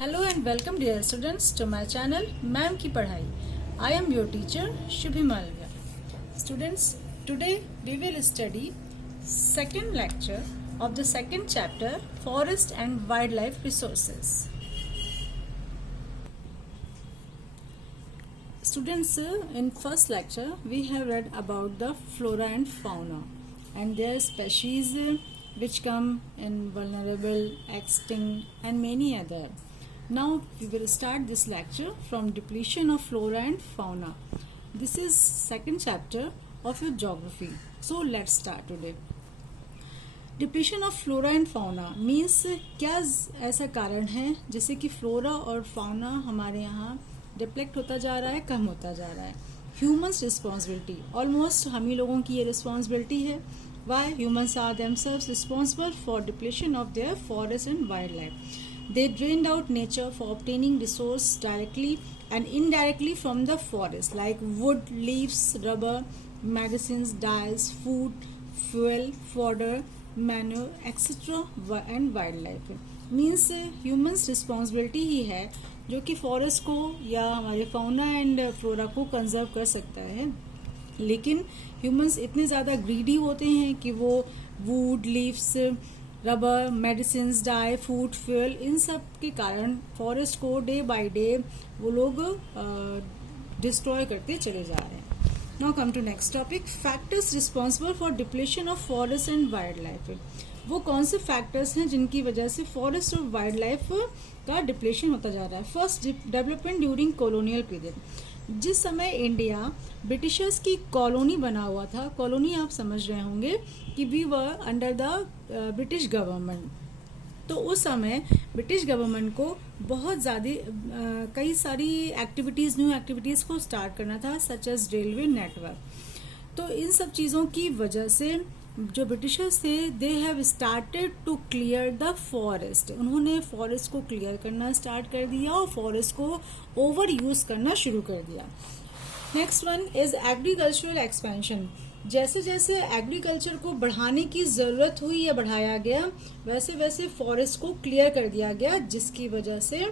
Hello and welcome dear students to my channel ma'am की पढ़ाई. I am your teacher Shubhi Malviya. Students, today we will study second lecture of the second chapter Forest and Wildlife Resources. Students, in first lecture we have read about the flora and fauna and their species which come in vulnerable, extinct and many other. Now we will start this lecture from depletion of flora and fauna. This is second chapter of your geography. So let's start today. Depletion of flora and fauna means क्या ऐसा कारण है जैसे कि flora और fauna हमारे यहाँ डिप्लेक्ट होता जा रहा है, कम होता जा रहा है. ह्यूमन्स रिस्पॉन्सिबिलिटी, ऑलमोस्ट हम ही लोगों की ये रिस्पॉन्सिबिलिटी है. Why humans are themselves responsible for depletion of their forest and wild life. They drained out nature for obtaining resource directly and indirectly from the forest like wood, leaves, rubber, medicines, dyes, food, fuel, fodder, manure, etc. and wildlife. Means humans responsibility ही है जो कि forest को या हमारे fauna and flora को conserve कर सकता है. लेकिन ह्यूमंस इतने ज़्यादा ग्रीडी होते हैं कि वो wood, leaves, rubber, medicine, dye, food, fuel, इन सब के कारण फॉरेस्ट को डे बाय डे वो लोग डिस्ट्रॉय करते चले जा रहे हैं. Now come to next topic, factors responsible for depletion of forest and wild life. वो कौन से फैक्टर्स हैं जिनकी वजह से फॉरेस्ट और वाइल्ड लाइफ का डिप्लेशन होता जा रहा है. First, development during colonial period. जिस समय इंडिया ब्रिटिशर्स की कॉलोनी बना हुआ था, कॉलोनी आप समझ रहे होंगे कि we were under the British government. तो उस समय ब्रिटिश गवर्नमेंट को बहुत ज़्यादा कई सारी एक्टिविटीज़, न्यू एक्टिविटीज़ को स्टार्ट करना था, सच एज रेलवे नेटवर्क. तो इन सब चीज़ों की वजह से जो ब्रिटिशर्स थे they have started to clear the forest. उन्होंने फॉरेस्ट को क्लियर करना स्टार्ट कर दिया और फॉरेस्ट को ओवर यूज करना शुरू कर दिया. Next one is agricultural expansion. जैसे जैसे एग्रीकल्चर को बढ़ाने की ज़रूरत हुई या बढ़ाया गया वैसे वैसे फॉरेस्ट को क्लियर कर दिया गया, जिसकी वजह से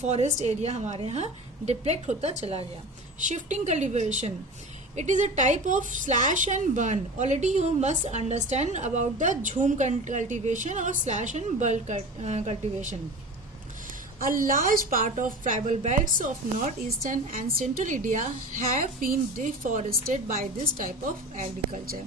फॉरेस्ट एरिया हमारे यहाँ डिप्लेक्ट होता चला गया. Shifting cultivation. It is a type of slash and burn. Already you must understand about the jhum cultivation or slash and burn cultivation. A large part of tribal belts of northeastern and central India have been deforested by this type of agriculture.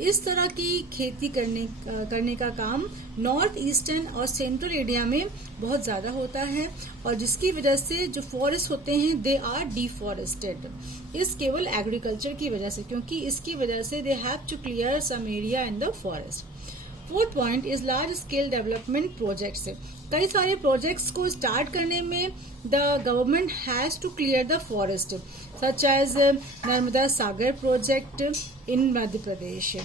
इस तरह की खेती करने का काम north eastern और central India में बहुत ज़्यादा होता है और जिसकी वजह से जो फॉरेस्ट होते हैं दे आर डिफॉरेस्टेड. इस केवल एग्रीकल्चर की वजह से, क्योंकि इसकी वजह से they have to clear some area in the forest. Fourth point is large scale development projects. कई सारे प्रोजेक्ट्स को स्टार्ट करने में the government has to clear the forest, such as Narmada Sagar project in Madhya Pradesh.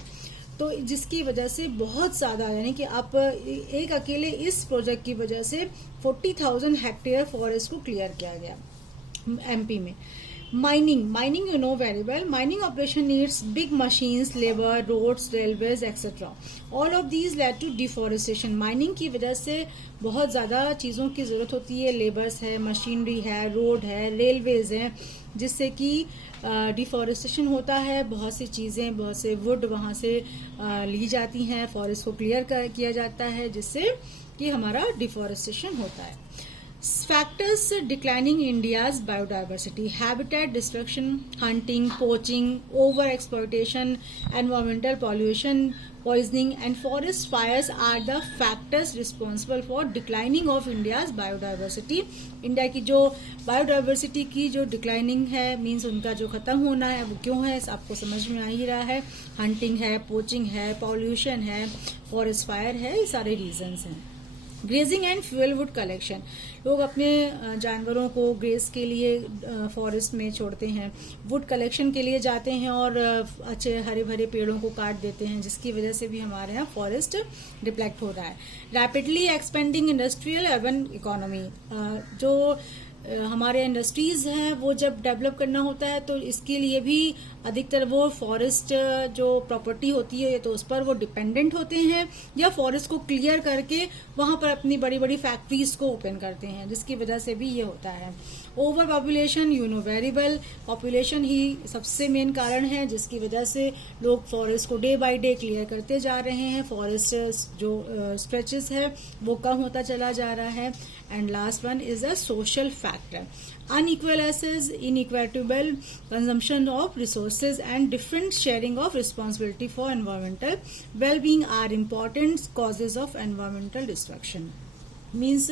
तो जिसकी वजह से बहुत ज़्यादा, यानी कि आप एक अकेले इस प्रोजेक्ट की वजह से 40,000 हेक्टेयर फॉरेस्ट को क्लियर किया गया एमपी में. Mining you know very well. Mining operation needs big machines, labor, roads, railways, etc. All of these led to deforestation. Mining की वजह से बहुत ज़्यादा चीज़ों की ज़रूरत होती है, लेबर्स है, मशीनरी है, रोड है, रेलवेज हैं, जिससे कि डिफॉरेस्टेशन होता है. बहुत सी चीज़ें, बहुत से वुड वहाँ से ली जाती हैं, फॉरेस्ट को क्लियर किया जाता है, जिससे कि हमारा डिफॉरेस्टेशन होता है. Factors declining India's biodiversity: habitat destruction, hunting, poaching, over-exploitation, environmental pollution, poisoning, and forest fires are the factors responsible for declining of India's biodiversity. India की जो बायोडाइवर्सिटी की जो डिक्लाइनिंग है, मीन्स उनका जो ख़त्म होना है, वो क्यों है आपको समझ में आ ही रहा है. हंटिंग है, पोचिंग है, पॉल्यूशन है, फॉरेस्ट फायर है, ये सारे रीजंस हैं. Grazing and fuel wood collection. लोग अपने जानवरों को ग्रेज के लिए फॉरेस्ट में छोड़ते हैं, वुड कलेक्शन के लिए जाते हैं और अच्छे हरे भरे पेड़ों को काट देते हैं, जिसकी वजह से भी हमारे यहाँ फॉरेस्ट डिप्लेक्ट हो रहा है. Rapidly expanding industrial urban economy. जो हमारे इंडस्ट्रीज़ हैं वो जब डेवलप करना होता है तो इसके लिए भी अधिकतर वो फॉरेस्ट जो प्रॉपर्टी होती है तो उस पर वो डिपेंडेंट होते हैं, या फॉरेस्ट को क्लियर करके वहाँ पर अपनी बड़ी बड़ी फैक्ट्रीज को ओपन करते हैं, जिसकी वजह से भी ये होता है। Over population, you know very well, population ही सबसे मेन कारण है जिसकी वजह से लोग फॉरेस्ट को डे बाय डे क्लियर करते जा रहे हैं। फॉरेस्ट जो स्ट्रेचेस है वो कम होता चला जा रहा है। And last one is a social factor, unequal access, inequitable consumption of resources and different sharing of responsibility for environmental well-being are important causes of environmental destruction. Means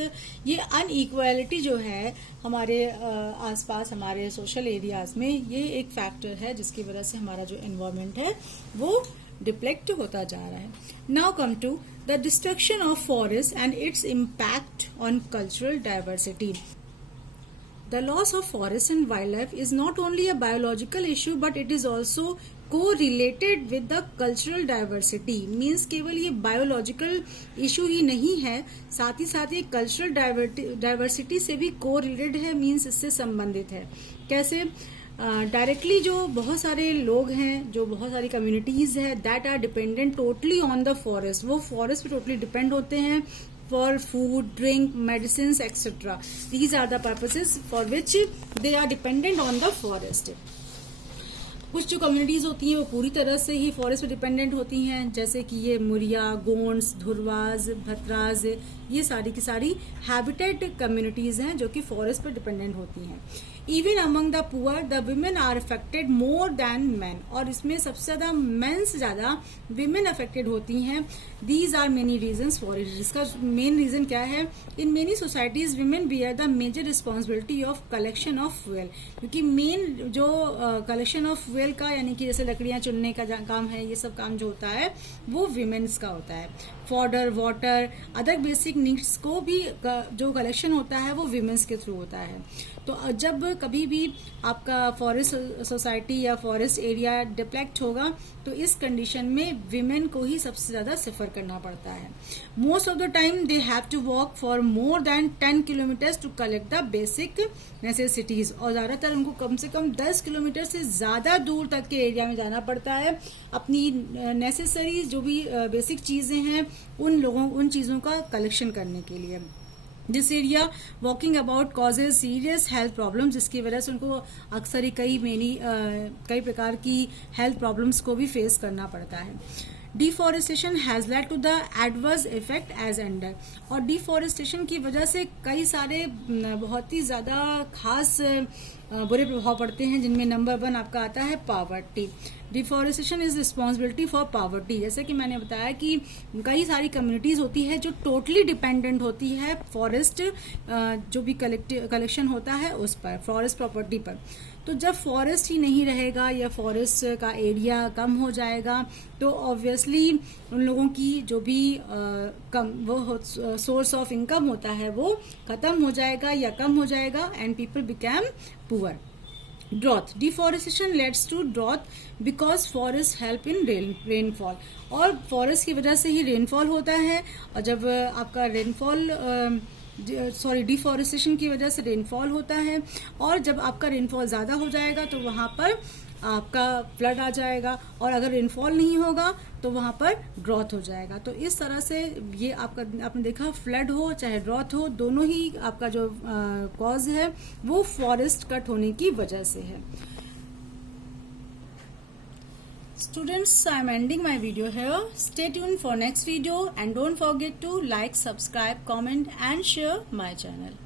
ये अनइक्वालिटी जो है हमारे आसपास हमारे सोशल एरियाज में, ये एक factor है जिसकी वजह से हमारा जो एनवायरनमेंट है वो डिप्लेक्ट होता जा रहा है। Now come to the destruction of forest and its impact on cultural diversity. The loss of forest and wildlife is not only a biological issue but it is also co-related with the cultural diversity. Means केवल ये biological issue ही नहीं है, साथ ही साथ ये cultural diversity से भी co-related है, means इससे संबंधित है। कैसे? डायरेक्टली जो बहुत सारे लोग हैं, जो बहुत सारी कम्युनिटीज है, that are dependent totally on the forest, वो फॉरेस्ट पे टोटली डिपेंड होते हैं for food, drink, medicines, etc. These are the purposes for which they are dependent on the forest. कुछ जो कम्युनिटीज होती हैं वो पूरी तरह से ही फॉरेस्ट पे डिपेंडेंट होती हैं, जैसे कि ये मुरिया, गोंड्स, धुरवाज, भतराज, ये सारी की सारी हैबिटेट कम्युनिटीज हैं जो कि फॉरेस्ट पे डिपेंडेंट होती हैं। Even among the poor the women are affected more than man, और इसमें सबसे ज्यादा मेन से ज्यादा विमेन अफेक्टेड होती हैं। These are many reasons for it. इसका मेन रीजन क्या है? In many societies women bear the major responsibility of collection of well, क्योंकि मेन जो कलेक्शन ऑफ वेल का, यानी कि जैसे लकड़ियां चुनने का काम है, ये सब काम जो होता है वो विमेन्स का होता है। Fodder, water, other basic needs को भी जो कलेक्शन होता है वो विमेन्स के थ्रू होता है। तो जब कभी भी आपका फॉरेस्ट सोसाइटी या फॉरेस्ट एरिया डिप्लेक्ट होगा तो इस कंडीशन में विमेन को ही सबसे ज्यादा सफर करना पड़ता है। Most of the time they have to walk for more than 10 kilometres to collect the basic necessities, और ज्यादातर उनको कम से कम 10 किलोमीटर से ज्यादा दूर तक के एरिया में जाना पड़ता है अपनी नेसेसरी जो भी बेसिक चीजें हैं उन चीजों का कलेक्शन करने के लिए। This area walking about causes serious health problems, जिसकी वजह से उनको अक्सर ही कई प्रकार की हेल्थ प्रॉब्लम्स को भी फेस करना पड़ता है। Deforestation has led to the adverse effect as under, और डिफॉरेस्टेशन की वजह से कई सारे बहुत ही ज्यादा खास बुरे प्रभाव पड़ते हैं, जिनमें नंबर 1 आपका आता है poverty. Deforestation is responsibility for poverty. जैसे कि मैंने बताया कि कई सारी कम्युनिटीज होती है जो टोटली डिपेंडेंट होती है फॉरेस्ट जो भी कलेक्शन होता है उस पर, फॉरेस्ट प्रॉपर्टी पर। तो जब फॉरेस्ट ही नहीं रहेगा या फॉरेस्ट का एरिया कम हो जाएगा तो ऑब्वियसली उन लोगों की जो भी सोर्स ऑफ इनकम होता है वो खत्म हो जाएगा या कम हो जाएगा, and people become poor. Drought, deforestation leads to drought because forest help in rainfall, और फॉरेस्ट की वजह से ही रेनफॉल होता है, और जब आपका डिफॉरेस्टेशन की वजह से रेनफॉल होता है, और जब आपका रेनफॉल ज्यादा हो जाएगा तो वहां पर आपका फ्लड आ जाएगा, और अगर रेनफॉल नहीं होगा तो वहां पर ड्रॉथ हो जाएगा। तो इस तरह से ये आपने देखा फ्लड हो चाहे ड्रॉथ हो, दोनों ही आपका जो कॉज है वो फॉरेस्ट कट होने की वजह से है। Students, I am ending my video here. Stay tuned for next video and don't forget to like, subscribe, comment and share my channel.